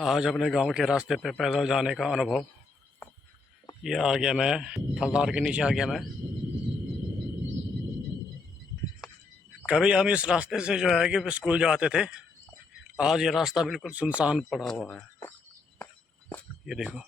आज अपने गांव के रास्ते पे पैदल जाने का अनुभव। ये आ गया मैं, फलदार के नीचे आ गया मैं। कभी हम इस रास्ते से जो है कि स्कूल जाते थे। आज ये रास्ता बिल्कुल सुनसान पड़ा हुआ है। ये देखो,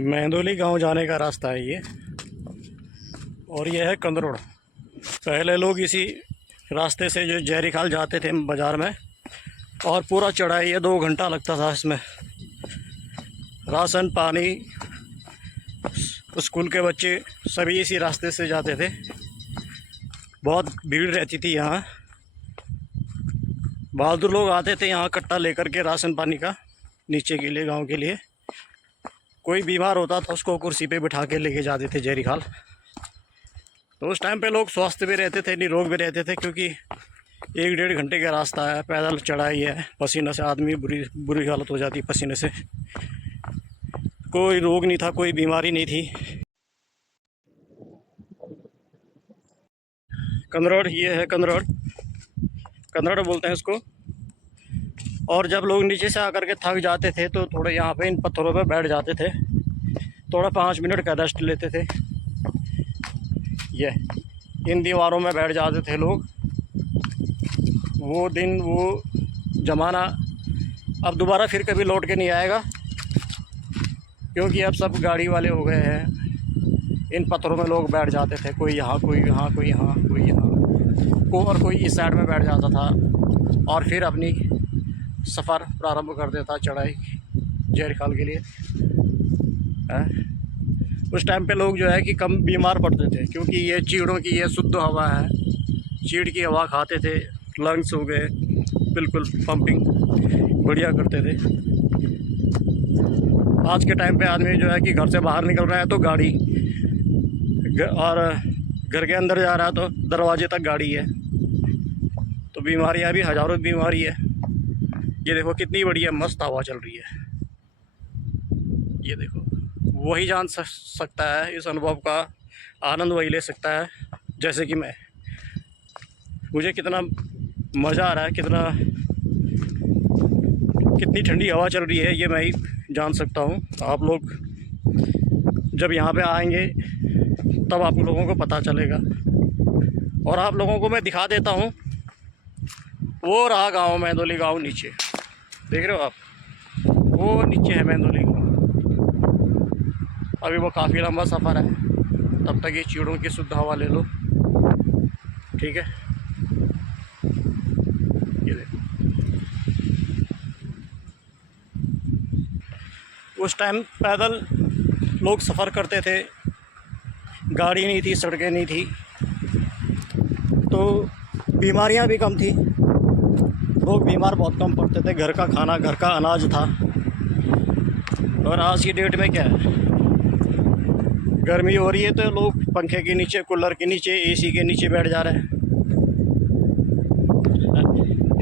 मेंदोली गांव जाने का रास्ता है ये। और ये है कंदरोड़। पहले लोग इसी रास्ते से जो जयरी खाल जाते थे बाज़ार में, और पूरा चढ़ाई है, 2 घंटा लगता था इसमें। राशन पानी, स्कूल के बच्चे सभी इसी रास्ते से जाते थे। बहुत भीड़ रहती थी यहाँ। बहादुर लोग आते थे यहाँ कट्टा लेकर के राशन पानी का, नीचे के लिए, गांव के लिए। कोई बीमार होता था उसको कुर्सी पे बिठा के लेके जाते थे जयरी खाल। तो उस टाइम पे लोग स्वस्थ भी रहते थे, निरोग भी रहते थे, क्योंकि 1-1.5 घंटे का रास्ता है, पैदल चढ़ाई है, पसीने से आदमी बुरी बुरी हालत हो जाती पसीने से। कोई रोग नहीं था, कोई बीमारी नहीं थी। कंदरोड़, ये है कंदरोड़। कंदरोड़ बोलते हैं इसको। और जब लोग नीचे से आकर के थक जाते थे तो थोड़े यहाँ पे इन पत्थरों पे बैठ जाते थे, थोड़ा 5 मिनट का रेस्ट लेते थे। ये इन दीवारों में बैठ जाते थे लोग। वो दिन, वो ज़माना अब दोबारा फिर कभी लौट के नहीं आएगा, क्योंकि अब सब गाड़ी वाले हो गए हैं। इन पत्थरों में लोग बैठ जाते थे, कोई यहाँ, कोई यहाँ, कोई यहाँ, कोई यहाँ, और कोई इस साइड में बैठ जाता था और फिर अपनी सफ़र प्रारंभ कर देता चढ़ाई जयरी खाल के लिए। उस टाइम पे लोग जो है कि कम बीमार पड़ते थे, क्योंकि ये चीड़ों की ये शुद्ध हवा है। चीड़ की हवा खाते थे, लंग्स हो गए बिल्कुल पंपिंग बढ़िया करते थे। आज के टाइम पे आदमी जो है कि घर से बाहर निकल रहा है तो गाड़ी, और घर के अंदर जा रहा है तो दरवाजे तक गाड़ी है। तो बीमारियां भी हज़ारों बीमारी है। ये देखो कितनी बढ़िया मस्त हवा चल रही है। ये देखो, वही जान सकता है इस अनुभव का आनंद, वही ले सकता है जैसे कि मैं। मुझे कितना मज़ा आ रहा है, कितनी ठंडी हवा चल रही है, ये मैं ही जान सकता हूँ। आप लोग जब यहाँ पे आएंगे तब आप लोगों को पता चलेगा। और आप लोगों को मैं दिखा देता हूँ। वो रहा गाँव, मेंदोली गाँव नीचे देख रहे हो आप, वो नीचे है मेंदोली गाँव। अभी वो काफ़ी लंबा सफ़र है, तब तक ये चीड़ों की शुद्ध हवा ले लो, ठीक है। ये देखो, उस टाइम पैदल लोग सफ़र करते थे, गाड़ी नहीं थी, सड़कें नहीं थी, तो बीमारियां भी कम थी। लोग बीमार बहुत कम पड़ते थे। घर का खाना, घर का अनाज था। और आज की डेट में क्या है, गर्मी हो रही है तो लोग पंखे के नीचे, कूलर के नीचे, एसी के नीचे बैठ जा रहे हैं।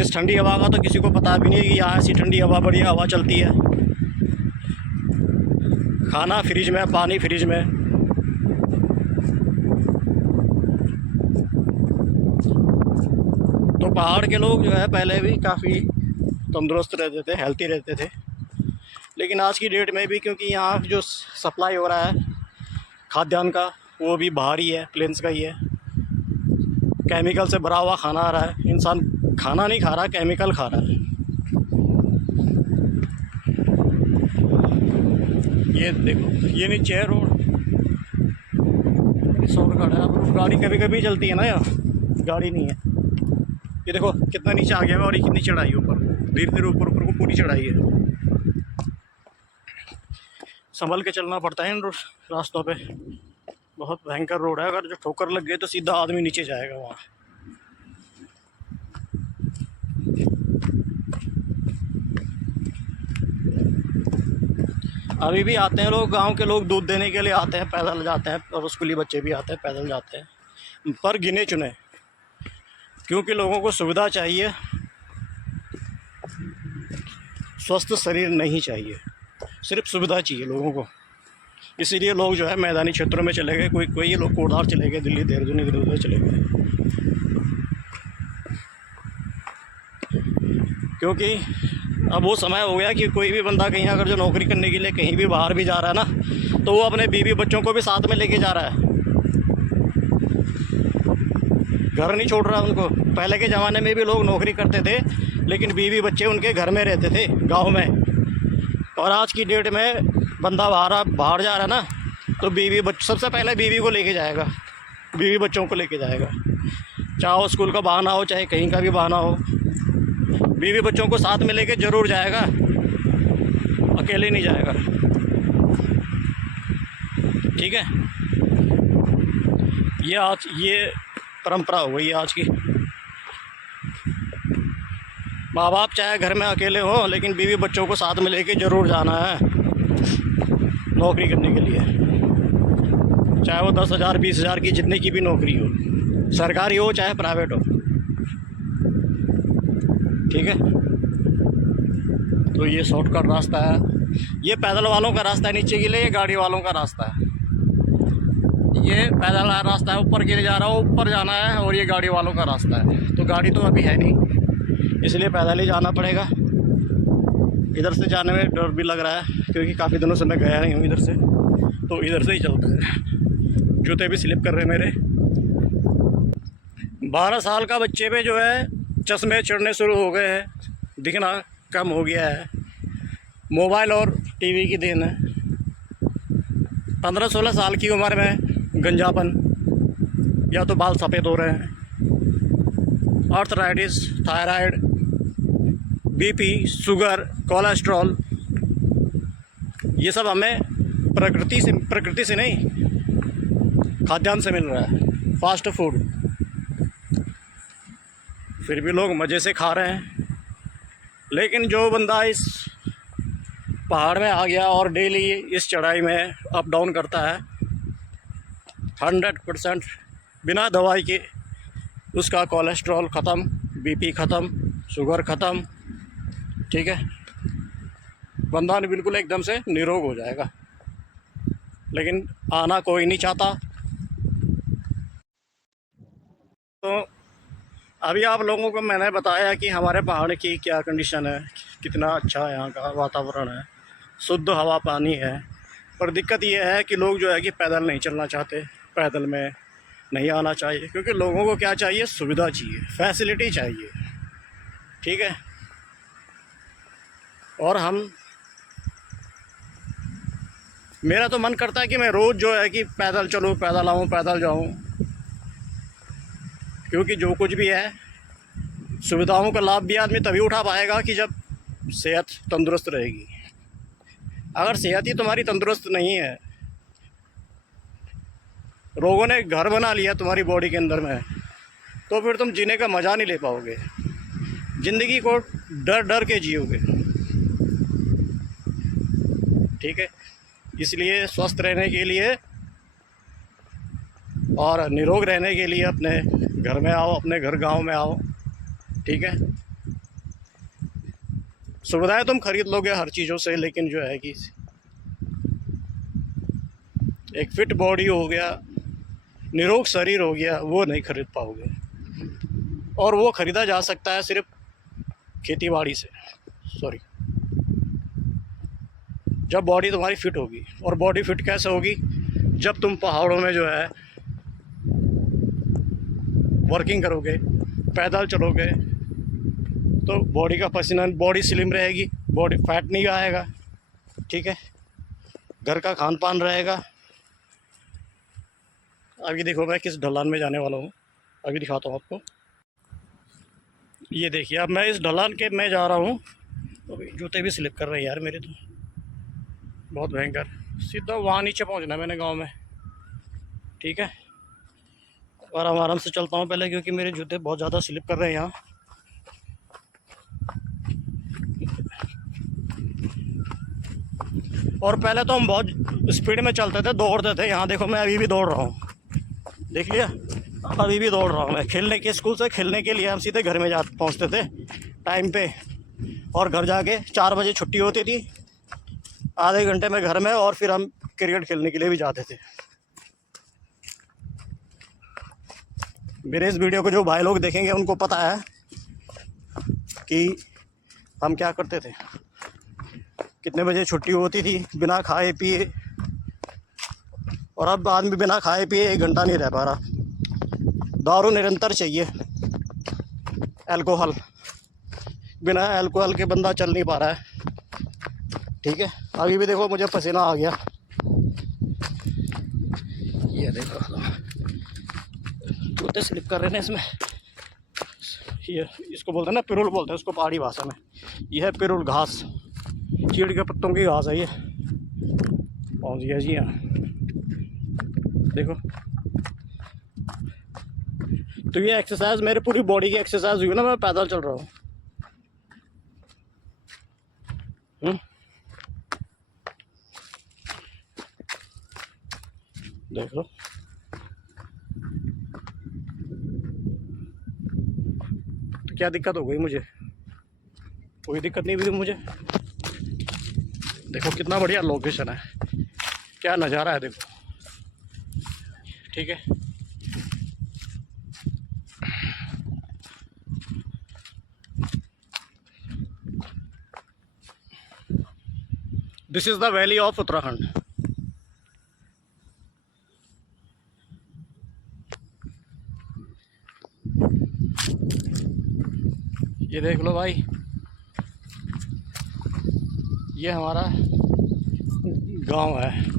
इस ठंडी हवा का तो किसी को पता भी नहीं है कि यहाँ ऐसी ठंडी हवा, बढ़िया हवा चलती है। खाना फ्रिज में, पानी फ्रिज में। तो पहाड़ के लोग जो है पहले भी काफ़ी तंदुरुस्त रहते थे, हेल्थी रहते थे। लेकिन आज की डेट में भी, क्योंकि यहाँ जो सप्लाई हो रहा है खाद्यान्न का, वो भी बाहर ही है, प्लेन्स का ही है। केमिकल से भरा हुआ खाना आ रहा है। इंसान खाना नहीं खा रहा, केमिकल खा रहा है। ये देखो, ये नीचे है रोड, शॉर्टकट है। अब गाड़ी कभी कभी चलती है ना, यार गाड़ी नहीं है। ये देखो कितना नीचे आ गया है, और ये कितनी चढ़ाई है ऊपर, धीरे धीरे ऊपर ऊपर को पूरी चढ़ाई है। संभल के चलना पड़ता है इन रास्तों पे। बहुत भयंकर रोड है, अगर जो ठोकर लग गई तो सीधा आदमी नीचे जाएगा वहाँ। अभी भी आते हैं लोग, गांव के लोग दूध देने के लिए आते हैं, पैदल जाते हैं, और स्कूली बच्चे भी आते हैं, पैदल जाते हैं, पर गिने चुने, क्योंकि लोगों को सुविधा चाहिए, स्वस्थ शरीर नहीं चाहिए, सिर्फ सुविधा चाहिए लोगों को। इसीलिए लोग जो है मैदानी क्षेत्रों में चले गए, कोई लोग कोटद्वार चले गए, दिल्ली देहरादून इधर उधर चले गए, क्योंकि अब वो समय हो गया कि कोई भी बंदा कहीं अगर जो नौकरी करने के लिए कहीं भी बाहर भी जा रहा है ना, तो वो अपने बीवी बच्चों को भी साथ में लेके जा रहा है, घर नहीं छोड़ रहा उनको। पहले के ज़माने में भी लोग नौकरी करते थे लेकिन बीवी बच्चे उनके घर में रहते थे गांव में, और आज की डेट में बंदा बाहर जा रहा है ना, तो सबसे पहले बीवी को लेके जाएगा, बीवी बच्चों को लेके जाएगा, चाहे वो स्कूल का बहाना हो चाहे कहीं का भी बहाना हो, बीवी बच्चों को साथ में लेके ज़रूर जाएगा, अकेले नहीं जाएगा। ठीक है, ये परंपरा हो गई आज की। माँ बाप चाहे घर में अकेले हो लेकिन बीवी बच्चों को साथ में लेके ज़रूर जाना है नौकरी करने के लिए, चाहे वो 10,000 20,000 की जितने की भी नौकरी हो, सरकारी हो चाहे प्राइवेट हो। ठीक है, तो ये शॉर्टकट रास्ता है, ये पैदल वालों का रास्ता है नीचे के लिए, ये गाड़ी वालों का रास्ता है। ये पैदल रास्ता है, ऊपर के लिए जा रहा हो, ऊपर जाना है, और ये गाड़ी वालों का रास्ता है। तो गाड़ी तो अभी है नहीं, इसलिए पैदल ही जाना पड़ेगा। इधर से जाने में डर भी लग रहा है क्योंकि काफ़ी दिनों से मैं गया नहीं हूँ इधर से, तो इधर से ही चलता है। जूते भी स्लिप कर रहे हैं मेरे। 12 साल का बच्चे पे जो है चश्मे चढ़ने शुरू हो गए हैं, दिखना कम हो गया है, मोबाइल और टीवी की देन है। 15-16 साल की उम्र में गंजापन, या तो बाल सफ़ेद हो रहे हैं, arthritis, thyroid, BP, sugar, cholesterol, ये सब हमें प्रकृति से नहीं खाद्यान्न से मिल रहा है, फास्ट फूड। फिर भी लोग मज़े से खा रहे हैं। लेकिन जो बंदा इस पहाड़ में आ गया और डेली इस चढ़ाई में अप डाउन करता है, 100% बिना दवाई के उसका कोलेस्ट्रॉल ख़त्म, बीपी ख़त्म, शुगर ख़त्म। ठीक है, बंदा ने बिल्कुल एकदम से निरोग हो जाएगा, लेकिन आना कोई नहीं चाहता। तो अभी आप लोगों को मैंने बताया कि हमारे पहाड़ की क्या कंडीशन है, कितना अच्छा यहाँ का वातावरण है, शुद्ध हवा पानी है। पर दिक्कत ये है कि लोग जो है कि पैदल नहीं चलना चाहते, पैदल में नहीं आना चाहिए, क्योंकि लोगों को क्या चाहिए, सुविधा चाहिए, फैसिलिटी चाहिए। ठीक है, और मेरा तो मन करता है कि मैं रोज़ जो है कि पैदल चलूँ, पैदल आऊँ, पैदल जाऊँ, क्योंकि जो कुछ भी है सुविधाओं का लाभ भी आदमी तभी उठा पाएगा कि जब सेहत तंदुरुस्त रहेगी। अगर सेहत ही तुम्हारी तंदुरुस्त नहीं है, रोगों ने घर बना लिया तुम्हारी बॉडी के अंदर में, तो फिर तुम जीने का मज़ा नहीं ले पाओगे, ज़िंदगी को डर डर के जियोगे। ठीक है, इसलिए स्वस्थ रहने के लिए और निरोग रहने के लिए अपने घर में आओ, अपने घर गांव में आओ। ठीक है, सुविधाएं तुम खरीद लोगे हर चीज़ों से, लेकिन जो है कि एक फिट बॉडी हो गया, निरोग शरीर हो गया, वो नहीं खरीद पाओगे। और वो ख़रीदा जा सकता है सिर्फ खेतीबाड़ी से, जब बॉडी तुम्हारी फिट होगी। और बॉडी फिट कैसे होगी, जब तुम पहाड़ों में जो है वर्किंग करोगे, पैदल चलोगे, तो बॉडी का पसीना, बॉडी स्लिम रहेगी, बॉडी फैट नहीं आएगा। ठीक है, घर का खान पान रहेगा। अभी देखो मैं किस ढलान में जाने वाला हूँ, अभी दिखाता हूँ आपको। ये देखिए, अब मैं इस ढलान के में जा रहा हूँ, तो जूते भी स्लिप कर रहे हैं यार मेरे, तो बहुत भयंकर। सीधा वहाँ नीचे पहुँचना है मैंने गांव में। ठीक है, और आराम से चलता हूँ पहले, क्योंकि मेरे जूते बहुत ज़्यादा स्लिप कर रहे हैं यहाँ। और पहले तो हम बहुत स्पीड में चलते थे, दौड़ते थे। यहाँ देखो मैं अभी भी दौड़ रहा हूँ, देख लिया, अभी भी दौड़ रहा हूँ मैं। खेलने के, स्कूल से खेलने के लिए हम सीधे घर में पहुँचते थे टाइम पे, और घर जाके 4 बजे छुट्टी होती थी, आधे घंटे में घर में, और फिर हम क्रिकेट खेलने के लिए भी जाते थे। मेरे इस वीडियो को जो भाई लोग देखेंगे उनको पता है कि हम क्या करते थे, कितने बजे छुट्टी होती थी बिना खाए पिए। और अब आदमी बिना खाए पिए 1 घंटा नहीं रह पा रहा। दारू निरंतर चाहिए, अल्कोहल, बिना अल्कोहल के बंदा चल नहीं पा रहा है। ठीक है, अभी भी देखो मुझे पसीना आ गया, ये देखो तो स्लिप कर रहे हैं इसमें। ये इसको बोलते हैं ना, पिरुल बोलते हैं उसको पहाड़ी भाषा में। यह है पिरुल घास, चीड़ के पत्तों की घास है ये। और जी हाँ देखो, तो ये एक्सरसाइज मेरे पूरी बॉडी की एक्सरसाइज हुई ना, मैं पैदल चल रहा हूँ। देख लो, तो क्या दिक्कत हो गई मुझे? कोई दिक्कत नहीं हुई मुझे। देखो कितना बढ़िया लोकेशन है, क्या नज़ारा है देखो। ठीक है, this is the valley of Uttarakhand. ये देख लो भाई, ये हमारा गांव है।